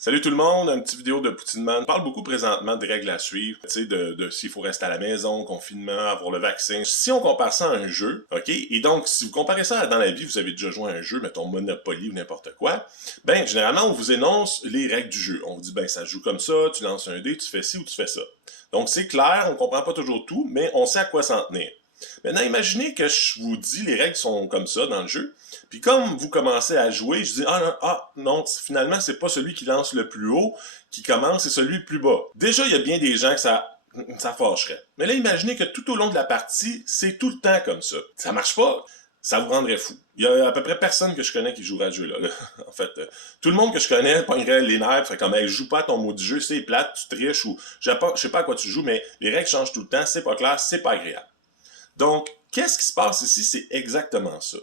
Salut tout le monde, une petite vidéo de Poutineman. On parle beaucoup présentement de règles à suivre, tu sais, de s'il faut rester à la maison, confinement, avoir le vaccin. Si on compare ça à un jeu, ok, et donc si vous comparez ça dans la vie, vous avez déjà joué à un jeu, mettons Monopoly ou n'importe quoi, ben généralement on vous énonce les règles du jeu. On vous dit ben ça se joue comme ça, tu lances un dé, tu fais ci ou tu fais ça. Donc c'est clair, on comprend pas toujours tout, mais on sait à quoi s'en tenir. Maintenant, imaginez que je vous dis les règles sont comme ça dans le jeu. Puis comme vous commencez à jouer, je dis non, finalement, c'est pas celui qui lance le plus haut qui commence, c'est celui le plus bas. Déjà, il y a bien des gens que ça fâcherait. Mais là, imaginez que tout au long de la partie, c'est tout le temps comme ça. Ça marche pas. Ça vous rendrait fou. Il y a à peu près personne que je connais qui jouera à ce jeu-là. En fait, tout le monde que je connais pognerait les nerfs, fait comme, hey, joue pas à ton mot du jeu, c'est plate, tu triches ou je sais pas à quoi tu joues, mais les règles changent tout le temps, c'est pas clair, c'est pas agréable. Donc, qu'est-ce qui se passe ici? C'est exactement ça.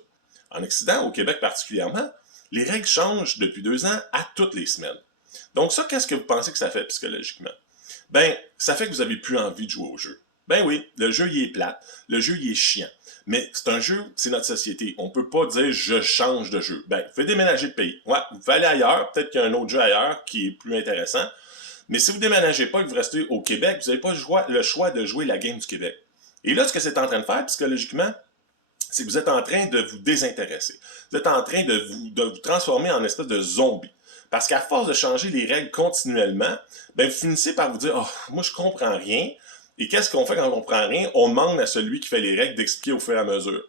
En Occident, au Québec particulièrement, les règles changent depuis 2 ans à toutes les semaines. Donc ça, qu'est-ce que vous pensez que ça fait psychologiquement? Ben, ça fait que vous avez plus envie de jouer au jeu. Ben oui, le jeu il est plate, le jeu il est chiant. Mais c'est un jeu, c'est notre société. On peut pas dire je change de jeu. Ben, vous pouvez déménager de pays. Ouais, vous pouvez aller ailleurs, peut-être qu'il y a un autre jeu ailleurs qui est plus intéressant. Mais si vous déménagez pas et que vous restez au Québec, vous n'avez pas le choix de jouer la game du Québec. Et là, ce que c'est en train de faire psychologiquement, c'est que vous êtes en train de vous désintéresser. Vous êtes en train de vous transformer en espèce de zombie. Parce qu'à force de changer les règles continuellement, ben vous finissez par vous dire « Oh, moi je comprends rien ». Et qu'est-ce qu'on fait quand on comprend rien? On demande à celui qui fait les règles d'expliquer au fur et à mesure.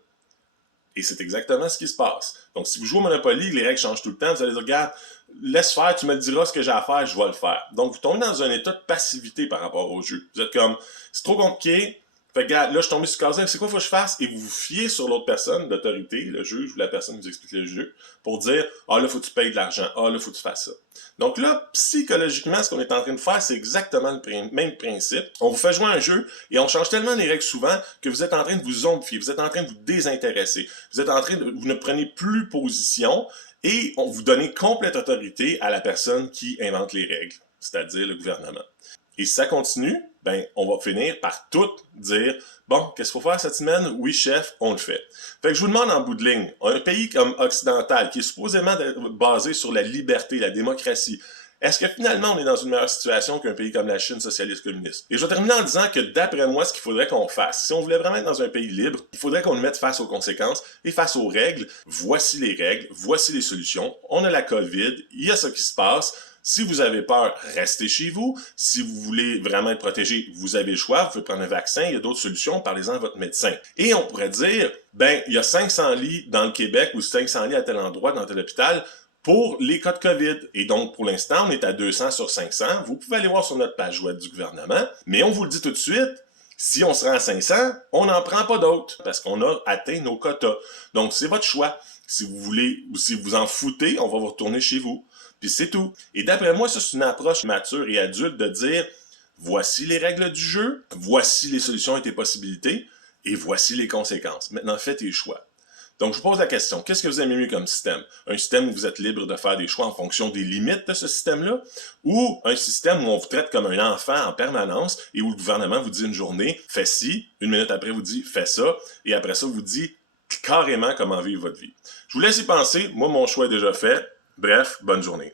Et c'est exactement ce qui se passe. Donc si vous jouez au Monopoly, les règles changent tout le temps, vous allez dire « Regarde, laisse faire, tu me diras ce que j'ai à faire, je vais le faire ». Donc vous tombez dans un état de passivité par rapport au jeu. Vous êtes comme « C'est trop compliqué ». Fait que là, je suis tombé sur le casier, c'est quoi qu'il faut que je fasse? Et vous vous fiez sur l'autre personne, l'autorité, le juge ou la personne qui vous explique le jeu, pour dire, ah là, faut que tu payes de l'argent, ah là, faut que tu fasses ça. Donc là, psychologiquement, ce qu'on est en train de faire, c'est exactement le même principe. On vous fait jouer un jeu et on change tellement les règles souvent que vous êtes en train de vous zombifier, vous êtes en train de vous désintéresser, vous êtes en train de, vous ne prenez plus position et on vous donne complète autorité à la personne qui invente les règles, c'est-à-dire le gouvernement. Et si ça continue, ben, on va finir par tout dire « Bon, qu'est-ce qu'il faut faire cette semaine? Oui, chef, on le fait. » Fait que je vous demande en bout de ligne, un pays comme occidental, qui est supposément basé sur la liberté, la démocratie, est-ce que finalement on est dans une meilleure situation qu'un pays comme la Chine socialiste communiste? Et je vais terminer en disant que d'après moi, ce qu'il faudrait qu'on fasse, si on voulait vraiment être dans un pays libre, il faudrait qu'on le mette face aux conséquences et face aux règles. Voici les règles, voici les solutions. On a la COVID, il y a ce qui se passe. Si vous avez peur, restez chez vous. Si vous voulez vraiment être protégé, vous avez le choix. Vous pouvez prendre un vaccin. Il y a d'autres solutions. Parlez-en à votre médecin. Et on pourrait dire, ben, il y a 500 lits dans le Québec ou 500 lits à tel endroit dans tel hôpital pour les cas de COVID. Et donc, pour l'instant, on est à 200 sur 500. Vous pouvez aller voir sur notre page web du gouvernement. Mais on vous le dit tout de suite, si on se rend à 500, on n'en prend pas d'autres parce qu'on a atteint nos quotas. Donc, c'est votre choix. Si vous voulez ou si vous en foutez, on va vous retourner chez vous. Puis c'est tout. Et d'après moi, ça, c'est une approche mature et adulte de dire voici les règles du jeu, voici les solutions et tes possibilités, et voici les conséquences. Maintenant, faites tes choix. Donc, je vous pose la question, qu'est-ce que vous aimez mieux comme système? Un système où vous êtes libre de faire des choix en fonction des limites de ce système-là? Ou un système où on vous traite comme un enfant en permanence et où le gouvernement vous dit une journée, fais ci, une minute après vous dit, fais ça, et après ça vous dit carrément comment vivre votre vie? Je vous laisse y penser, moi mon choix est déjà fait. Bref, bonne journée.